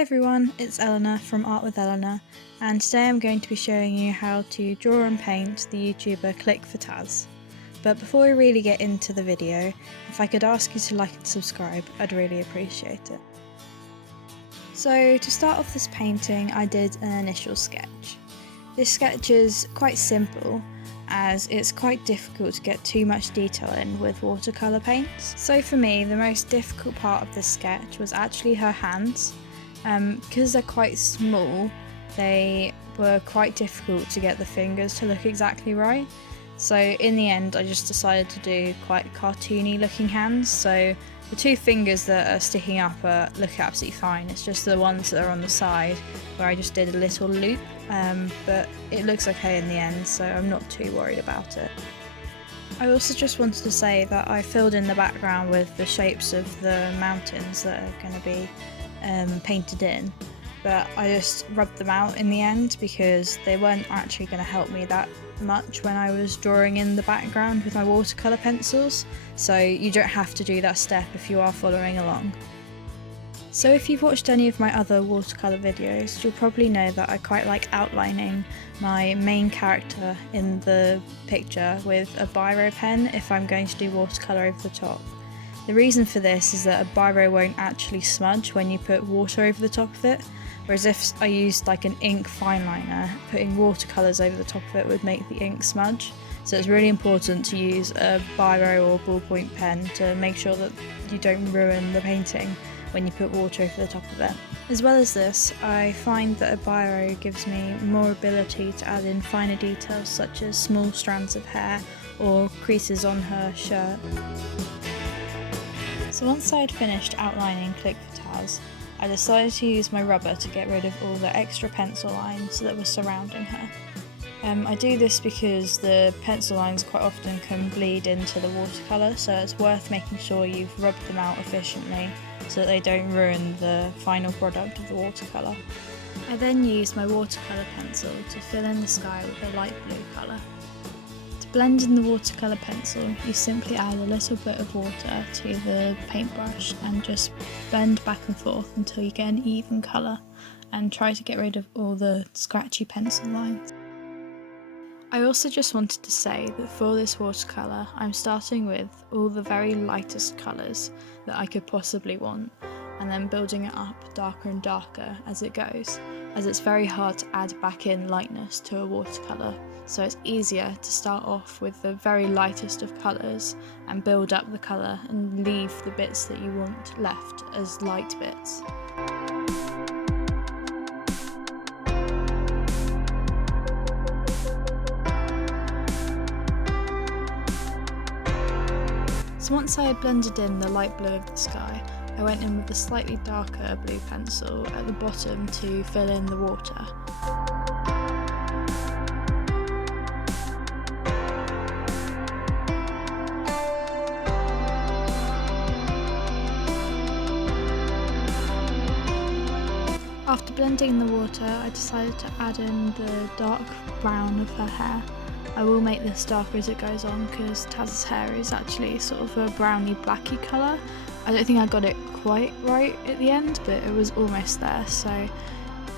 Hi everyone, it's Eleanor from Art with Eleanor, and today I'm going to be showing you how to draw and paint the YouTuber ClickForTaz. But before we really get into the video, if I could ask you to like and subscribe, I'd really appreciate it. So to start off this painting, I did an initial sketch. This sketch is quite simple, as it's quite difficult to get too much detail in with watercolour paints. So for me, the most difficult part of this sketch was actually her hands. Because they're quite small, they were quite difficult to get the fingers to look exactly right. So in the end, I just decided to do quite cartoony looking hands. So the two fingers that are sticking up look absolutely fine. It's just the ones that are on the side where I just did a little loop, but it looks okay in the end, so I'm not too worried about it. I also just wanted to say that I filled in the background with the shapes of the mountains that are going to be painted in, but I just rubbed them out in the end because they weren't actually going to help me that much when I was drawing in the background with my watercolour pencils, so you don't have to do that step if you are following along. So if you've watched any of my other watercolour videos, you'll probably know that I quite like outlining my main character in the picture with a biro pen if I'm going to do watercolour over the top. The reason for this is that a biro won't actually smudge when you put water over the top of it, whereas if I used like an ink fine liner, putting watercolours over the top of it would make the ink smudge. So it's really important to use a biro or ballpoint pen to make sure that you don't ruin the painting when you put water over the top of it. As well as this, I find that a biro gives me more ability to add in finer details such as small strands of hair or creases on her shirt. So once I had finished outlining ClickForTaz, I decided to use my rubber to get rid of all the extra pencil lines that were surrounding her. I do this because the pencil lines quite often can bleed into the watercolour, so it's worth making sure you've rubbed them out efficiently so that they don't ruin the final product of the watercolour. I then used my watercolour pencil to fill in the sky with a light blue colour. To blend in the watercolour pencil, you simply add a little bit of water to the paintbrush and just blend back and forth until you get an even colour, and try to get rid of all the scratchy pencil lines. I also just wanted to say that for this watercolour, I'm starting with all the very lightest colours that I could possibly want, and then building it up darker and darker as it goes, as it's very hard to add back in lightness to a watercolour, so it's easier to start off with the very lightest of colours and build up the colour and leave the bits that you want left as light bits. So once I had blended in the light blue of the sky, I went in with a slightly darker blue pencil at the bottom to fill in the water. After blending the water, I decided to add in the dark brown of her hair. I will make this darker as it goes on because Taz's hair is actually sort of a browny blacky colour. I don't think I got it quite right at the end, but it was almost there, so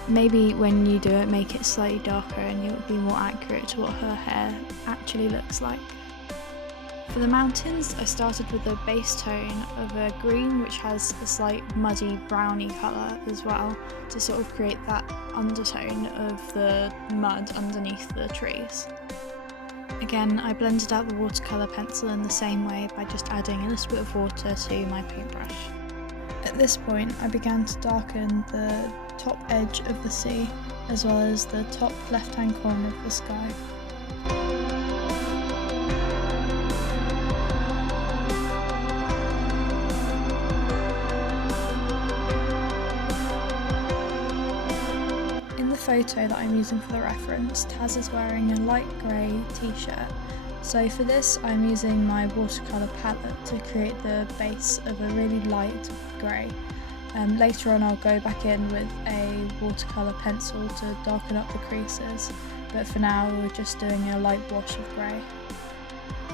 maybe when you do it, make it slightly darker and you'll be more accurate to what her hair actually looks like. For the mountains, I started with a base tone of a green which has a slight muddy browny colour as well, to sort of create that undertone of the mud underneath the trees. Again, I blended out the watercolour pencil in the same way by just adding a little bit of water to my paintbrush. At this point, I began to darken the top edge of the sea, as well as the top left-hand corner of the sky. Photo that I'm using for the reference, Taz is wearing a light grey t-shirt, so for this I'm using my watercolour palette to create the base of a really light grey. Later on I'll go back in with a watercolour pencil to darken up the creases, but for now we're just doing a light wash of grey.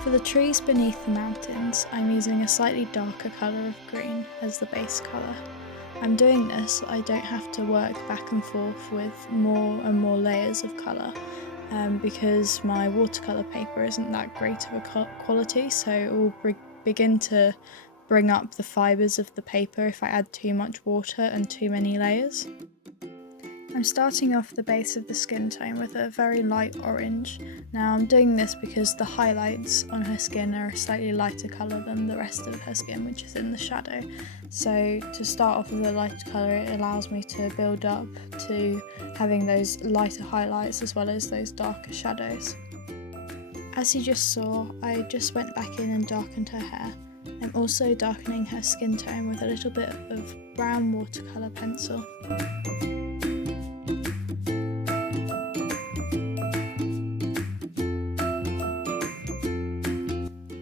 For the trees beneath the mountains, I'm using a slightly darker colour of green as the base colour. I'm doing this so I don't have to work back and forth with more and more layers of colour, because my watercolour paper isn't that great of a quality, so it will begin to bring up the fibres of the paper if I add too much water and too many layers. I'm starting off the base of the skin tone with a very light orange. Now I'm doing this because the highlights on her skin are a slightly lighter colour than the rest of her skin, which is in the shadow. So to start off with a lighter colour, it allows me to build up to having those lighter highlights as well as those darker shadows. As you just saw, I just went back in and darkened her hair. I'm also darkening her skin tone with a little bit of brown watercolour pencil.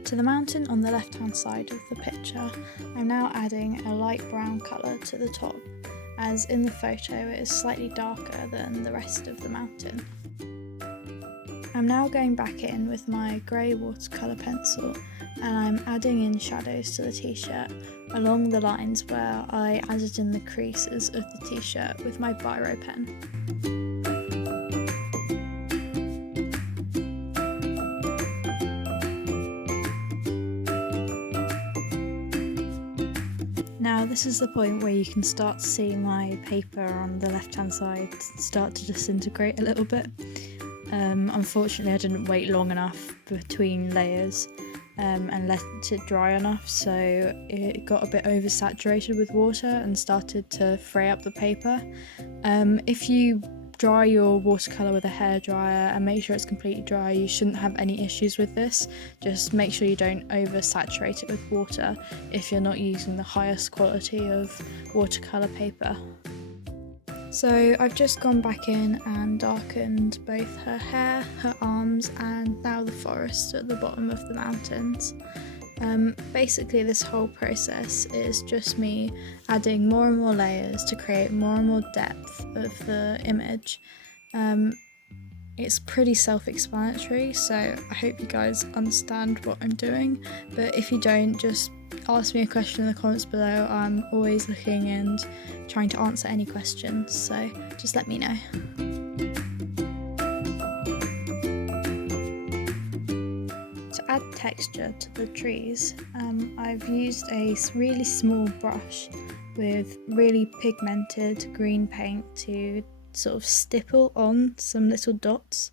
To the mountain on the left hand side of the picture, I'm now adding a light brown colour to the top, as in the photo it is slightly darker than the rest of the mountain. I'm now going back in with my grey watercolour pencil and I'm adding in shadows to the t-shirt along the lines where I added in the creases of the t-shirt with my biro pen. Now this is the point where you can start to see my paper on the left hand side start to disintegrate a little bit. Unfortunately I didn't wait long enough between layers and let it dry enough, so it got a bit oversaturated with water and started to fray up the paper. If you dry your watercolour with a hairdryer and make sure it's completely dry, you shouldn't have any issues with this. Just make sure you don't oversaturate it with water if you're not using the highest quality of watercolour paper. So I've just gone back in and darkened both her hair, her arms, and now the forest at the bottom of the mountains. Basically this whole process is just me adding more and more layers to create more and more depth of the image. It's pretty self-explanatory, so I hope you guys understand what I'm doing, but if you don't, just ask me a question in the comments below. I'm always looking and trying to answer any questions, so just let me know. To add texture to the trees, I've used a really small brush with really pigmented green paint to sort of stipple on some little dots,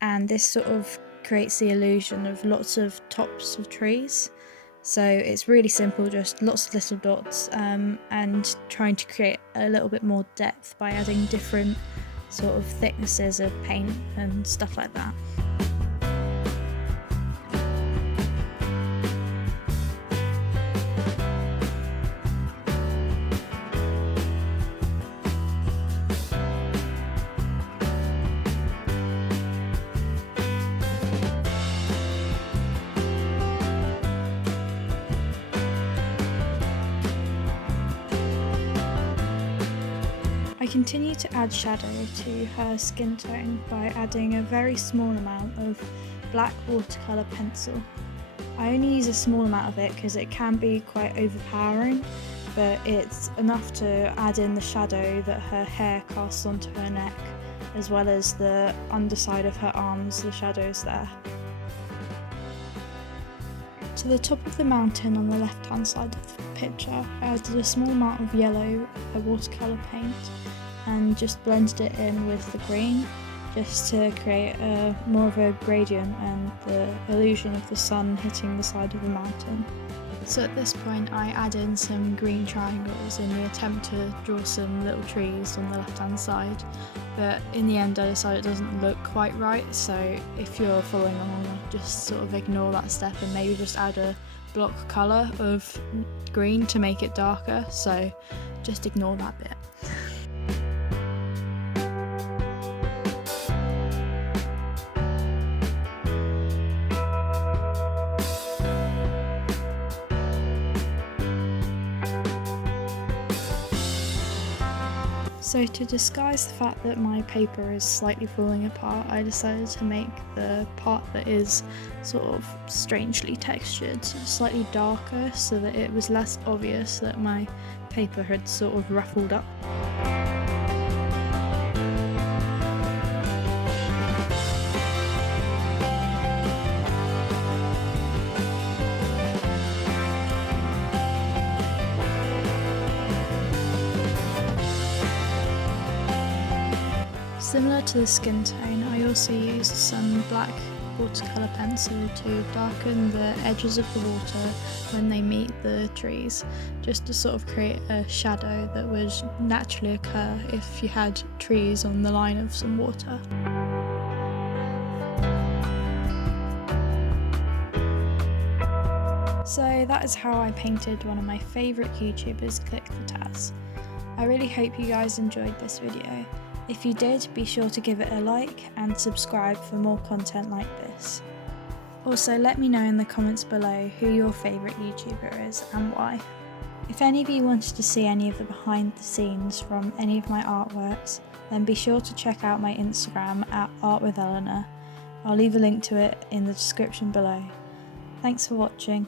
and this sort of creates the illusion of lots of tops of trees. So it's really simple, just lots of little dots, and trying to create a little bit more depth by adding different sort of thicknesses of paint and stuff like that. I continue to add shadow to her skin tone by adding a very small amount of black watercolour pencil. I only use a small amount of it because it can be quite overpowering, but it's enough to add in the shadow that her hair casts onto her neck, as well as the underside of her arms, the shadows there. To the top of the mountain on the left hand side of the picture, I added a small amount of yellow watercolour paint and just blended it in with the green, just to create more of a gradient and the illusion of the sun hitting the side of the mountain. So at this point I add in some green triangles in the attempt to draw some little trees on the left hand side, but in the end I decided it doesn't look quite right, so if you're following along, just sort of ignore that step and maybe just add a block colour of green to make it darker, so just ignore that bit. So to disguise the fact that my paper is slightly falling apart, I decided to make the part that is sort of strangely textured slightly darker so that it was less obvious that my paper had sort of ruffled up. Similar to the skin tone, I also used some black watercolour pencil to darken the edges of the water when they meet the trees, just to sort of create a shadow that would naturally occur if you had trees on the line of some water. So that is how I painted one of my favourite YouTubers, ClickForTaz. I really hope you guys enjoyed this video. If you did, be sure to give it a like and subscribe for more content like this. Also, let me know in the comments below who your favourite YouTuber is and why. If any of you wanted to see any of the behind the scenes from any of my artworks, then be sure to check out my Instagram at artwitheleanor. I'll leave a link to it in the description below. Thanks for watching.